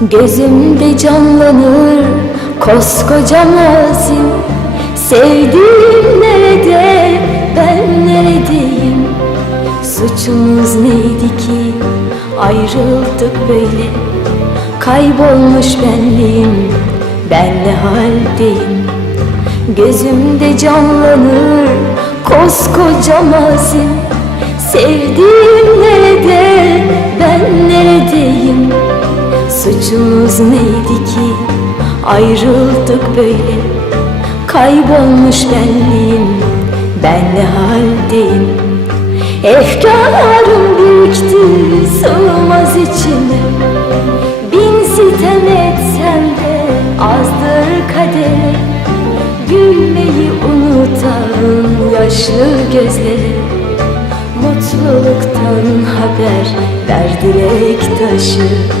Gözümde canlanır koskoca mazim. Sevdiğim nerede ben neredeyim? Suçumuz neydi ki ayrıldık böyle? Kaybolmuş benliğim ben ne haldeyim? Gözümde canlanır koskoca mazim. Sevdiğim Suçumuz neydi ki? Ayrıldık böyle. Kaybolmuş benliğim. Ben ne haldeyim? Efkarım birikti sığmaz içime. Bin sitem etsem de azdır kadere. Gülmeyi unutan yaşlı gözlere. Mutluluktan haber ver dilek taşı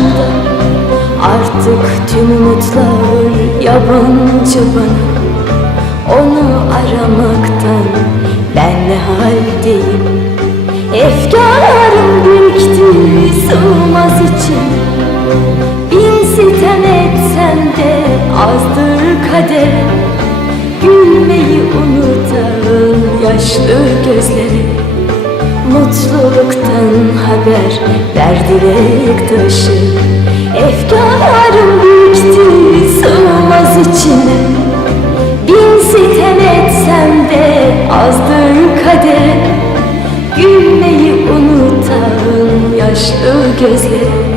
Artık tüm umutlar yabancı bana Onu aramaktan ben ne haldeyim? Efkarım birikti sığmaz içim Bin sitem etsem de azdır kader. Gülmeyi unutan yaşlı gözlerim Mutluluktan haber ver dilek taşı. Efkarım birikti sığmaz içime. Bin sitem etsem de azdır kader. Gülmeyi unutan yaşlı gözlerim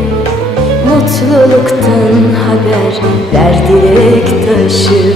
Mutluluktan haber ver dilek taşı